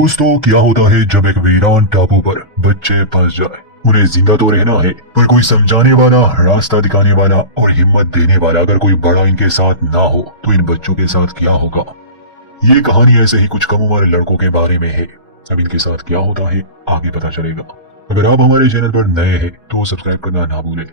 दोस्तों, क्या होता है जब एक वीरान टापू पर बच्चे फंस जाए। उन्हें जिंदा तो रहना है, पर कोई समझाने वाला, रास्ता दिखाने वाला और हिम्मत देने वाला अगर कोई बड़ा इनके साथ ना हो तो इन बच्चों के साथ क्या होगा। ये कहानी ऐसे ही कुछ कम उम्र लड़कों के बारे में है। अब इनके साथ क्या होता है आगे पता चलेगा। अगर आप हमारे चैनल पर नए हैं तो सब्सक्राइब करना ना भूलें।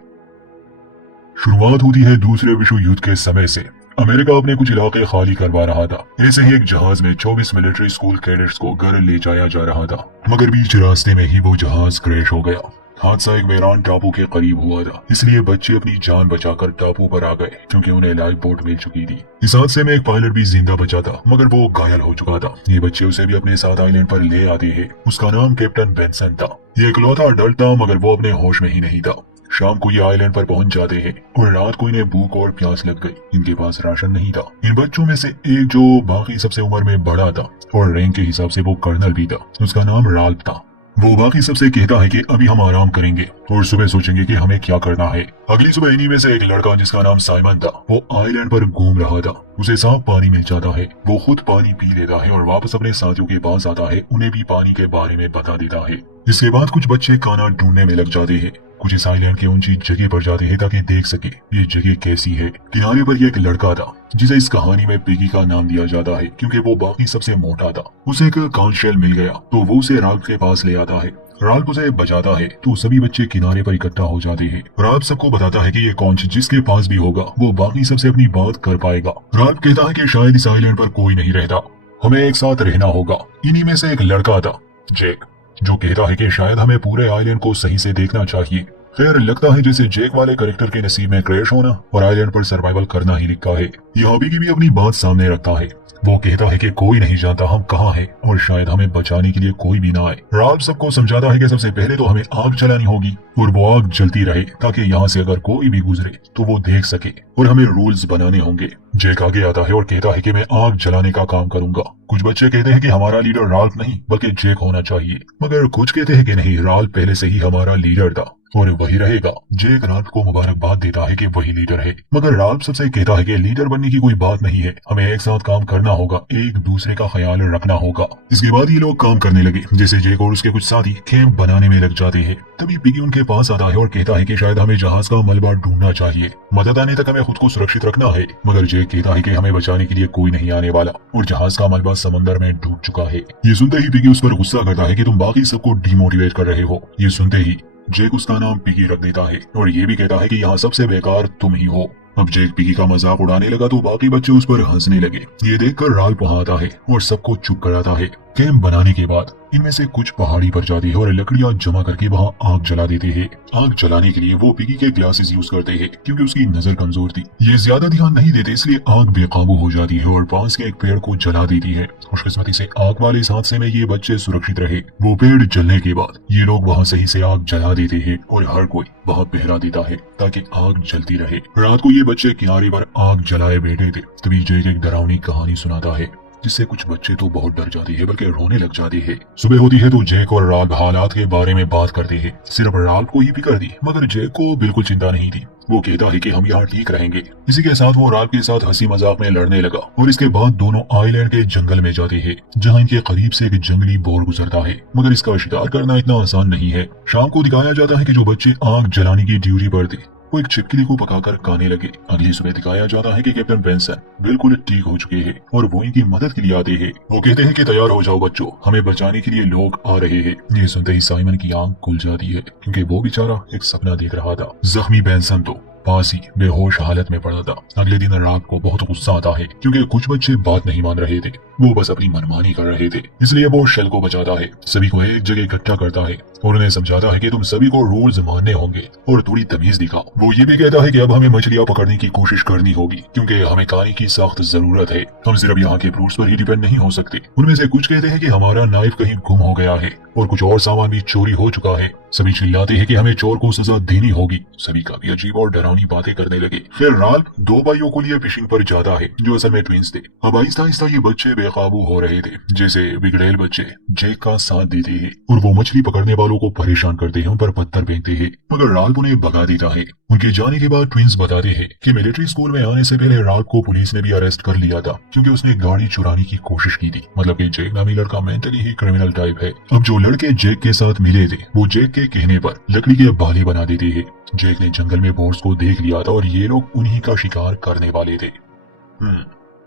शुरुआत होती है दूसरे विश्व युद्ध के समय से। अमेरिका अपने कुछ इलाके खाली करवा रहा था। ऐसे ही एक जहाज में 24 मिलिट्री स्कूल कैडेट्स को घर ले जाया जा रहा था, मगर बीच रास्ते में ही वो जहाज क्रैश हो गया। हादसा एक वीरान टापू के करीब हुआ था, इसलिए बच्चे अपनी जान बचाकर टापू पर आ गए क्योंकि उन्हें लाइफ बोट मिल चुकी थी। इस हादसे में एक पायलट भी जिंदा बचा था, मगर वो घायल हो चुका था। ये बच्चे उसे भी अपने साथ आइलैंड पर ले आते हैं। उसका नाम कैप्टन बेंसन था। ये इकलौता अडल्ट था, मगर वो अपने होश में ही नहीं था। शाम को ये आइलैंड पर पहुंच जाते हैं और रात को इन्हें भूख और प्यास लग गई। इनके पास राशन नहीं था। इन बच्चों में से एक जो बाकी सबसे उम्र में बड़ा था और रैंक के हिसाब से वो कर्नल भी था, उसका नाम राल्फ था। वो बाकी सबसे कहता है कि अभी हम आराम करेंगे और सुबह सोचेंगे कि हमें क्या करना है। अगली सुबह इन्हीं में से एक लड़का जिसका नाम साइमन था, वो आइलैंड पर घूम रहा था। उसे साफ पानी मिल जाता है। वो खुद पानी पी लेता है और वापस अपने साथियों के पास आता है, उन्हें भी पानी के बारे में बता देता है। इसके बाद कुछ बच्चे खाना ढूंढने में लग जाते हैं। कुछ इस आइलैंड के ऊंची जगह पर जाते हैं ताकि देख सके ये जगह कैसी है। किनारे पर एक लड़का था जिसे इस कहानी में पिगी का नाम दिया जाता है क्योंकि वो बाकी सबसे मोटा था। उसे एक कांच शेल मिल गया तो वो उसे राल्फ के पास ले आता है। राल्फ उसे बचाता है तो सभी बच्चे किनारे पर इकट्ठा हो जाते हैं। राल्फ सबको बताता है कि ये कांच जिसके पास भी होगा वो बाकी सबसे अपनी बात कर पाएगा। राल्फ कहता है कि शायद इस आइलैंड पर कोई नहीं रहता, हमें एक साथ रहना होगा। इन्हीं में से एक लड़का था जैक, जो कहता है कि शायद हमें पूरे आइलैंड को सही से देखना चाहिए। खैर, लगता है जैसे जैक वाले कैरेक्टर के नसीब में क्रैश होना और आइलैंड पर सर्वाइवल करना ही लिखा है। यहाँ बिगी भी अपनी बात सामने रखता है। वो कहता है कि कोई नहीं जानता हम कहाँ हैं और शायद हमें बचाने के लिए कोई भी ना आए। राल्फ सबको समझाता है कि सबसे पहले तो हमें आग जलानी होगी और वो आग जलती रहे ताकि यहाँ से अगर कोई भी गुजरे तो वो देख सके, और हमें रूल्स बनाने होंगे। जैक आगे आता है और कहता है कि मैं आग जलाने का काम करूंगा। कुछ बच्चे कहते हैं कि हमारा लीडर राल्फ नहीं बल्कि जैक होना चाहिए, मगर कुछ कहते हैं कि नहीं, राल्फ पहले से ही हमारा लीडर था और वही रहेगा। जैक राल्फ को मुबारकबाद देता है कि वही लीडर है, मगर राल्फ सबसे कहता है कि लीडर बनने की कोई बात नहीं है, हमें एक साथ काम करना होगा, एक दूसरे का ख्याल रखना होगा। इसके बाद ये लोग काम करने लगे। जैसे जैक और उसके कुछ साथी कैंप बनाने में लग जाते हैं, तभी पिगी उनके पास आता है और कहता है कि शायद हमें जहाज का मलबा ढूंढना चाहिए, मदद आने तक हमें खुद को सुरक्षित रखना है। मगर जैक कहता है कि हमें बचाने के लिए कोई नहीं आने वाला और जहाज का मलबा समंदर में डूब चुका है। ये सुनते ही पिगी उस पर गुस्सा करता है कि तुम बाकी सबको डिमोटिवेट कर रहे हो। ये सुनते ही जैक उसका नाम पिगी रख देता है और ये भी कहता है कि यहाँ सबसे बेकार तुम ही हो। अब जैक पिगी का मजाक उड़ाने लगा तो बाकी बच्चे उस पर हंसने लगे। ये देखकर राल्फ वहां आता है और सबको चुप कराता है। कैंप बनाने के बाद इनमें से कुछ पहाड़ी पर जाते हैं और लकड़ियां जमा करके वहां आग जला देते हैं। आग जलाने के लिए वो पिगी के ग्लासेस यूज करते हैं क्योंकि उसकी नजर कमजोर थी। ये ज्यादा ध्यान नहीं देते, इसलिए आग बेकाबू हो जाती है और पास के एक पेड़ को जला देती है। खुशकिस्मती से आग वाले इस हादसे में ये बच्चे सुरक्षित रहे। वो पेड़ जलने के बाद ये लोग वहाँ सही से आग जला देते हैं और हर कोई वहाँ पहरा देता है ताकि आग जलती रहे। रात को ये बच्चे किनारे पर आग जलाए बैठे थे, तभी जैक एक डरावनी कहानी सुनाता है जिससे कुछ बच्चे तो बहुत डर जाते हैं बल्कि रोने लग जाते हैं। सुबह होती है तो जैक और राल्फ हालात के बारे में बात करते हैं। सिर्फ राल्फ को ही फिक्र थी, मगर जैक को बिल्कुल चिंता नहीं थी। वो कहता है कि हम यहाँ ठीक रहेंगे। इसी के साथ वो राल्फ के साथ हंसी मजाक में लड़ने लगा और इसके बाद दोनों आइलैंड के जंगल में जाते हैं जहाँ इनके करीब से एक जंगली बोर गुजरता है, मगर इसका शिकार करना इतना आसान नहीं है। शाम को दिखाया जाता है कि जो बच्चे आग जलाने की ड्यूटी पर थे वो एक छिपकली को पकाकर खाने लगे। अगली सुबह दिखाया जाता है कि कैप्टन बेंसन बिल्कुल ठीक हो चुके हैं और वो इनकी मदद के लिए आते हैं। वो कहते हैं कि तैयार हो जाओ बच्चों, हमें बचाने के लिए लोग आ रहे हैं। ये सुनते ही साइमन की आंख खुल जाती है क्योंकि वो बेचारा एक सपना देख रहा था। जख्मी बेंसन तो पास ही बेहोश हालत में पड़ा था। अगले दिन रात को बहुत गुस्सा आता है क्योंकि कुछ बच्चे बात नहीं मान रहे थे, वो बस अपनी मनमानी कर रहे थे। इसलिए वो शेल को बचाता है, सभी को एक जगह इकट्ठा करता है और उन्हें समझाता है कि तुम सभी को रूल्स मानने होंगे और थोड़ी तमीज दिखाओ। वो ये भी कहता है कि अब हमें मछलियां पकड़ने की कोशिश करनी होगी क्योंकि हमें खाने की सख्त जरूरत है। हम सिर्फ यहाँ के फ्रूट्स पर ही डिपेंड नहीं हो सकते। उनमें से कुछ कहते हैं कि हमारा नाइफ कहीं गुम हो गया है और कुछ और सामान भी चोरी हो चुका है। सभी चिल्लाते हैं कि हमें चोर को सजा देनी होगी। सभी काफी अजीब और डरावनी पुरानी बातें करने लगे। फिर राल्फ दो भाइयों को लिए फिशिंग पर जाता है जो असल में ट्विंस थे। अब आहिस्ता आहिस्ता ये बच्चे बेकाबू हो रहे थे, जैसे बिगड़ेल बच्चे जैक का साथ देते हैं और वो मछली पकड़ने वालों को परेशान करते हैं, उन पर पत्थर फेंकते हैं, मगर राल्फ उन्हें भगा देता है। उनके जाने के बाद ट्विंस बताते हैं कि मिलिट्री स्कूल में आने से पहले राल्फ को पुलिस ने भी अरेस्ट कर लिया था क्योंकि उसने गाड़ी चुराने की कोशिश की थी। मतलब कि जैक नामी लड़का मेंटली ही क्रिमिनल टाइप है। अब जो लड़के जैक के साथ मिले थे वो जैक के कहने पर लकड़ी के भाले बना देते हैं। जैक ने जंगल में बोर्स को देख लिया था और ये लोग उन्हीं का शिकार करने वाले थे।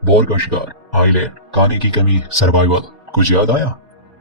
बोर का शिकार, आइलैंड, खाने की कमी, सर्वाइवल, कुछ याद आया?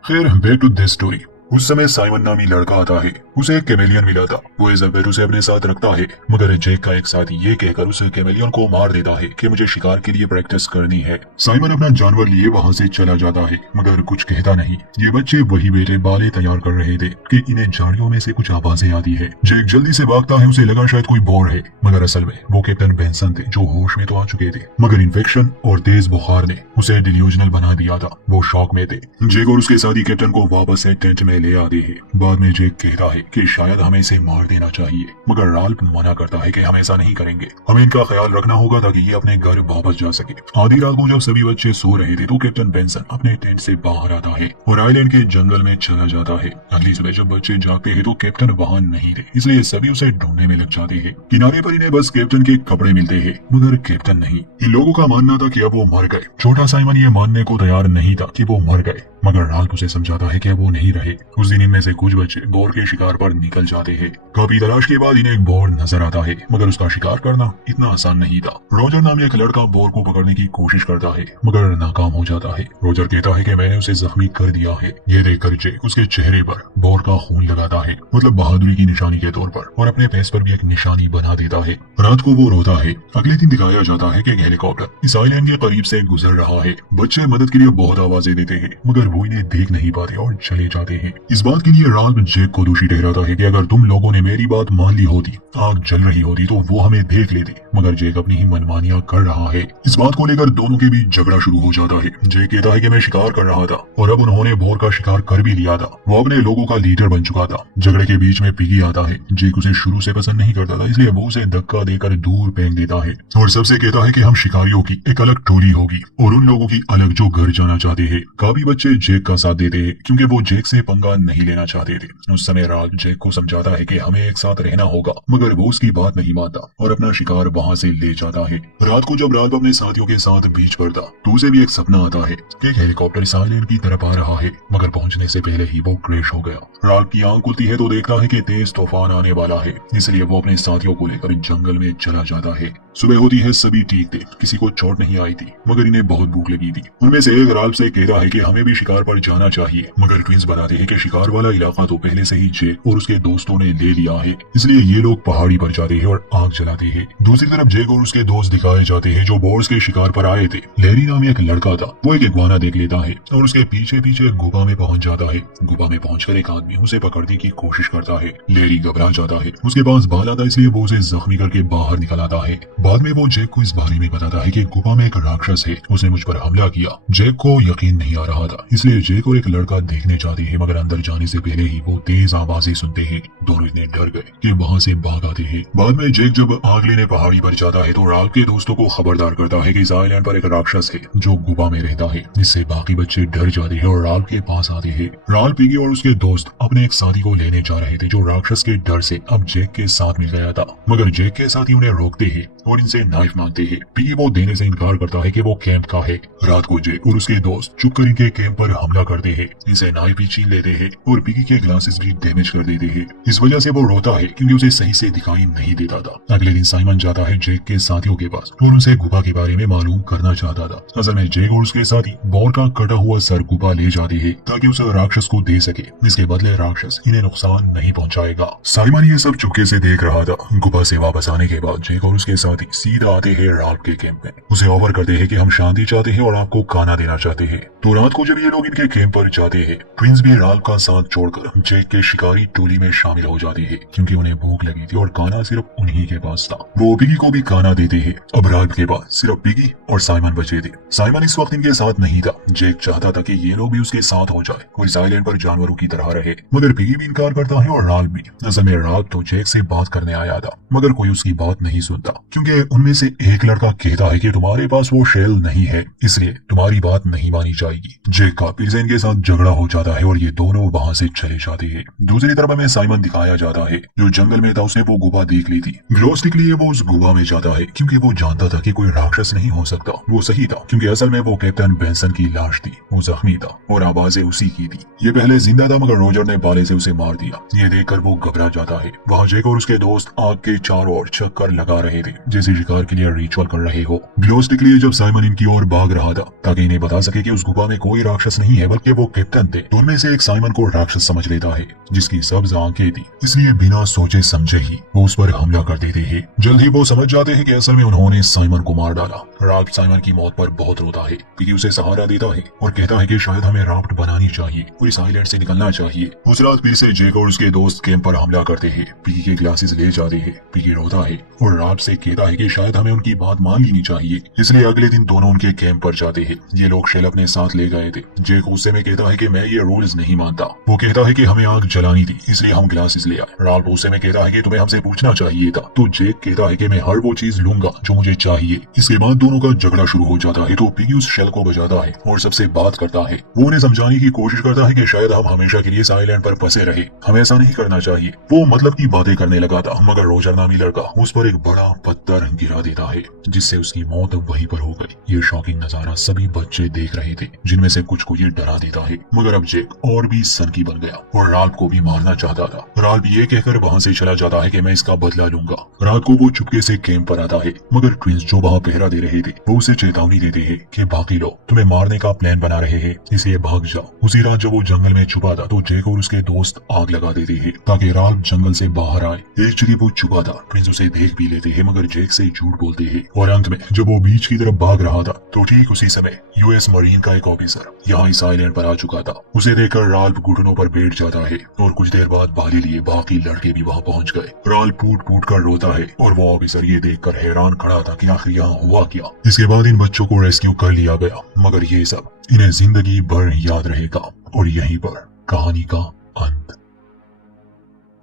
खैर, बैक टू दिस स्टोरी। उस समय साइमन नामी लड़का आता है, उसे एक कैमेलियन मिला था। वो इजाबेल उसे अपने साथ रखता है, मगर जैक का एक साथी ये कहकर उस कैमेलियन को मार देता है कि मुझे शिकार के लिए प्रैक्टिस करनी है। साइमन अपना जानवर लिए वहाँ से चला जाता है, मगर कुछ कहता नहीं। ये बच्चे वही बेटे बाले तैयार कर रहे थे कि इन्हें झाड़ियों में से कुछ आवाजें आती है। जैक जल्दी से भागता है, उसे लगा शायद कोई बोर है, मगर असल में वो कैप्टन बेंसन थे जो होश में तो आ चुके थे, मगर इन्फेक्शन और तेज बुखार ने उसे डिल्यूजनल बना दिया था। वो शॉक में थे। जैक और उसके साथी कैप्टन को वापस से टेंट में ले आते हैं। बाद में जैक कहता है कि शायद हमें इसे मार देना चाहिए, मगर राल्फ मना करता है कि हम ऐसा नहीं करेंगे, हमें इनका ख्याल रखना होगा ताकि ये अपने घर वापस जा सके। आधी रात को जब सभी बच्चे सो रहे थे तो कैप्टन बेंसन अपने टेंट से बाहर आता है और आइलैंड के जंगल में चला जाता है। अगली सुबह जब बच्चे जागते हैं तो कैप्टन वहाँ नहीं थे, इसलिए सभी उसे ढूंढने में लग जाते हैं। किनारे पर इन्हें बस कैप्टन के कपड़े मिलते हैं, मगर कैप्टन नहीं। इन लोगों का मानना था कि अब वो मर गए। छोटा साइमन ये मानने को तैयार नहीं था कि वो मर गए, मगर राल्फ उसे समझाता है कि वो नहीं रहे। उस दिन इनमें से कुछ बच्चे बोर के शिकार पर निकल जाते हैं। काफी तलाश के बाद इन्हें एक बोर नजर आता है, मगर उसका शिकार करना इतना आसान नहीं था। रोजर नाम एक लड़का बोर को पकड़ने की कोशिश करता है, मगर नाकाम हो जाता है। रोजर कहता है कि मैंने उसे जख्मी कर दिया है। ये देखकर जैक उसके चेहरे पर बोर का खून लगाता है, मतलब बहादुरी की निशानी के तौर पर, और अपने पैस पर भी एक निशानी बना देता है। रात को वो रोता है। अगले दिन दिखाया जाता है कि एक हेलीकॉप्टर इस आइलैंड के करीब से गुजर रहा है। बच्चे मदद के लिए बहुत आवाजें देते हैं, मगर वो इन्हें देख नहीं पाते और चले जाते हैं। इस बात के लिए राल्फ जैक को दोषी ठहराता है कि अगर तुम लोगों ने मेरी बात मान ली होती, आग जल रही होती, तो वो हमें देख लेते, मगर जैक अपनी ही मनमानियां कर रहा है। इस बात को लेकर दोनों के बीच झगड़ा शुरू हो जाता है। जैक कहता है कि मैं शिकार कर रहा था और अब उन्होंने बोर का शिकार कर भी लिया था। वो अपने लोगों का लीडर बन चुका था। झगड़े के बीच में पिगी आता है। जैक उसे शुरू से पसंद नहीं करता था, इसलिए वो उसे धक्का देकर दूर फेंक देता है और सबसे कहता है कि हम शिकारियों की एक अलग टोली होगी और उन लोगों की अलग जो घर जाना चाहते हैं। काफी बच्चे जैक का साथ देते हैं क्योंकि वो जैक से पंगा नहीं लेना चाहते थे। उस समय राल्फ जैक को समझाता है कि हमें एक साथ रहना होगा, मगर वो उसकी बात नहीं मानता और अपना शिकार वहाँ से ले जाता है। रात को जब राल्फ अपने साथियों के साथ बीच पर था तो उसे भी एक सपना आता है कि एक हेलीकॉप्टर इस आइलैंड की तरफ आ रहा है, मगर पहुंचने से पहले ही वो क्रैश हो गया। राल्फ की आंख खुलती है तो देखता है कि तेज तूफान आने वाला है, इसलिए वो अपने साथियों को लेकर जंगल में चला जाता है। सुबह होती है, सभी ठीक थे, किसी को चोट नहीं आई थी, मगर इन्हें बहुत भूख लगी थी। उनमें से एक राल्फ से कहता है कि हमें भी शिकार पर जाना चाहिए, मगर ट्विंस बताते हैं कि शिकार वाला इलाका तो पहले से ही जैक और उसके दोस्तों ने ले लिया है, इसलिए ये लोग पहाड़ी पर जाते हैं और आग जलाते हैं। दूसरी तरफ जैक और उसके दोस्त दिखाए जाते हैं जो बोर्स के शिकार पर आए थे। लैरी नाम एक लड़का था। वो एक इग्वाना देख लेता है और उसके पीछे पीछे गुफा में पहुंच जाता है। गुफा में पहुंचकर एक आदमी उसे पकड़ने की कोशिश करता है। लैरी घबरा जाता है। उसके पास बाल आता, इसलिए वो उसे जख्मी करके बाहर निकल आता है। बाद में वो जैक को इस बारे में बताता है कि गुफा में एक राक्षस है, उसने मुझ पर हमला किया। जैक को यकीन नहीं आ रहा था, इसलिए जैक और एक लड़का देखने जाते हैं, मगर अंदर जाने से पहले ही वो तेज आवाजें सुनते हैं। दोनों इतने डर गए कि वहाँ से भाग आते हैं। बाद में जैक जब आग लेने पहाड़ी पर जाता है तो राल्फ के दोस्तों को खबरदार करता है कि इस आइलैंड पर एक राक्षस है जो गुफा में रहता है। इससे बाकी बच्चे डर जाते हैं और राल्फ के पास आते हैं। राल्फ, पिगी और उसके दोस्त अपने एक साथी को लेने जा रहे थे जो राक्षस के डर से अब जैक के साथ मिल गया था, मगर जैक के साथी उन्हें रोकते हैं और इनसे नाइफ मांगते हैं। पिगी वो देने से इनकार करता है कि वो कैंप का है। रात को जैक और उसके दोस्त चुप कर इनके कैंप पर हमला करते हैं, इसे नाइफ भी छीन लेते हैं और पिगी के ग्लासेस भी डैमेज कर देते हैं। इस वजह से वो रोता है क्योंकि उसे सही से दिखाई नहीं देता था। अगले दिन साइमन जाता है जैक के साथियों के पास और उनसे गुफा के बारे में मालूम करना चाहता था। असल में जैक और उसके साथी बोर का कटा हुआ सर गुफा ले जाते हैं ताकि उस राक्षस को दे सके। इसके बदले राक्षस इन्हें नुकसान नहीं पहुंचाएगा। साइमन ये सब चुपके से देख रहा था। गुफा से वापस आने के बाद जैक और उसके साथी सीधा आते हैं राल्फ के कैंप में। उसे ऑफर करते हैं कि हम शांति चाहते हैं और आपको खाना देना चाहते हैं। तो रात को जब ये लोग इनके कैंप पर जाते हैं, ट्विंस भी राल्फ राल्फ का साथ छोड़कर जेक के शिकारी टोली में शामिल हो जाती है क्योंकि उन्हें भूख लगी थी और खाना सिर्फ उन्हीं के पास था। वो पिगी को भी खाना देते हैं। अब राल्फ के पास सिर्फ पिगी और साइमन बचे थे। साइमन इस वक्त इनके साथ नहीं था। जेक चाहता था कि ये लोग भी उसके साथ हो जाए और इस आइलैंड पर जानवरों की तरह रहे, मगर पिगी भी इनकार करता है और राल्फ भी। असल में राल्फ तो जेक से बात करने आया था, मगर कोई उसकी बात नहीं सुनता क्योंकि उनमें से एक लड़का कहता है कि तुम्हारे पास वो शेल नहीं है, इसलिए तुम्हारी बात नहीं मानी जाएगी। जेक का फिर से इनके साथ झगड़ा हो जाता है और ये दोनों वहां से चले जाते हैं। दूसरी तरफ हमें साइमन दिखाया जाता है जो जंगल में था। उसने वो गुफा देख ली थी। ग्लो स्टिक लिए वो उस गुफा में जाता है क्योंकि वो जानता था कि कोई राक्षस नहीं हो सकता। वो सही था क्योंकि असल में वो कैप्टन बेंसन की लाश थी। वो जख्मी था और आवाजें उसी की थी। ये पहले जिंदा था मगर रोजर ने भाले से उसे मार दिया। ये देखकर वो घबरा जाता है। वहाँ जेक और उसके दोस्त आग के चारों ओर चक्कर लगा रहे थे जैसे शिकार के लिए रिचुअल कर रहे हो। ग्लो स्टिक लिए जब साइमन इनकी ओर भाग रहा था ताकि इन्हें बता सके कि उस गुफा में कोई राक्षस नहीं है बल्कि वो कैप्टन थे, तो उनमें से एक साइमन को राक्षस समझ लेता है जिसकी सब्ज आंखें थी, इसलिए बिना सोचे समझे ही वो उस पर हमला कर देते हैं। जल्द ही वो समझ जाते हैं कि असल में उन्होंने साइमन को मार डाला। राफ्ट साइमन की मौत पर बहुत रोता है। पिगी उसे सहारा देता है और कहता है कि शायद हमें राफ्ट बनानी चाहिए और इस आइलैंड से निकलना चाहिए। उस रात फिर से जेक और उसके दोस्त कैंप पर हमला करते हैं। पिगी के ग्लासेस ले जाते हैं। पिगी रोता है और राफ्ट से कहता है कि शायद हमें उनकी बात मान लेनी चाहिए, इसलिए अगले दिन दोनों उनके कैंप पर जाते हैं। ये लोग शेल अपने साथ ले गए थे। जेक गुस्से में कहता है कि मैं ये रूल्स नहीं मानता। वो कहता है कि हमें आग जलानी थी इसलिए हम ग्लासेस ले आए। राल्फ गुस्से में कहता है कि तुम्हें हमसे पूछना चाहिए था। तो जेक कहता है कि मैं हर वो चीज लूंगा जो मुझे चाहिए। इसके बाद दोनों का झगड़ा शुरू हो जाता है। तो पिगी उस शेल को बजाता है और सबसे बात करता है। वो उन्हें समझाने की कोशिश करता है कि शायद हम हमेशा के लिए इस आइलैंड पर फंसे रहे, हमें ऐसा नहीं करना चाहिए। वो मतलब की बातें करने लगा था मगर रोजर नामी लड़का उस पर एक बड़ा पत्थर गिरा देता है जिससे उसकी मौत वहीं पर हो गई। ये शॉकिंग नजारा सभी बच्चे देख रहे थे जिनमें से कुछ को ये डरा देता है, मगर अब जेक और भी सनकी बन गया और राल्फ को भी मारना चाहता था। राल्फ ये कहकर वहां से चला जाता है कि मैं इसका बदला लूंगा। रात को वो चुपके से कैंप पर आता है मगर ट्विंस जो वहां पहरा दे रहे थे वो उसे चेतावनी देते हैं कि बाकी लोग तुम्हें मारने का प्लान बना रहे हैं, इसलिए भाग जाओ। उसी रात जब वो जंगल में छुपा था तो जेक और उसके दोस्त आग लगा देते हैं ताकि राल्फ जंगल से बाहर आए। एक जगह वो छुपा था। ट्विंस उसे देख भी लेते हैं मगर जेक से झूठ बोलते हैं और अंत में जब वो बीच की तरफ भाग रहा था तो ठीक उसी समय यूएस मरीन का एक ऑफिसर यहाँ इस आइलैंड पर आ चुका था। उसे देखकर राल्फ घुटनों पर बैठ जाता है और कुछ देर बाद भाले लिए बाकी लड़के भी वहाँ पहुँच गए। राल्फ फूट फूट कर रोता है और वो ऑफिसर ये देखकर हैरान खड़ा था कि आखिर यहाँ हुआ क्या। इसके बाद इन बच्चों को रेस्क्यू कर लिया गया मगर ये सब इन्हें जिंदगी भर याद रहेगा और यहीं पर कहानी का अंत।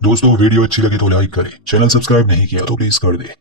दोस्तों वीडियो अच्छी लगी तो लाइक करें, चैनल सब्सक्राइब नहीं किया तो प्लीज कर दे।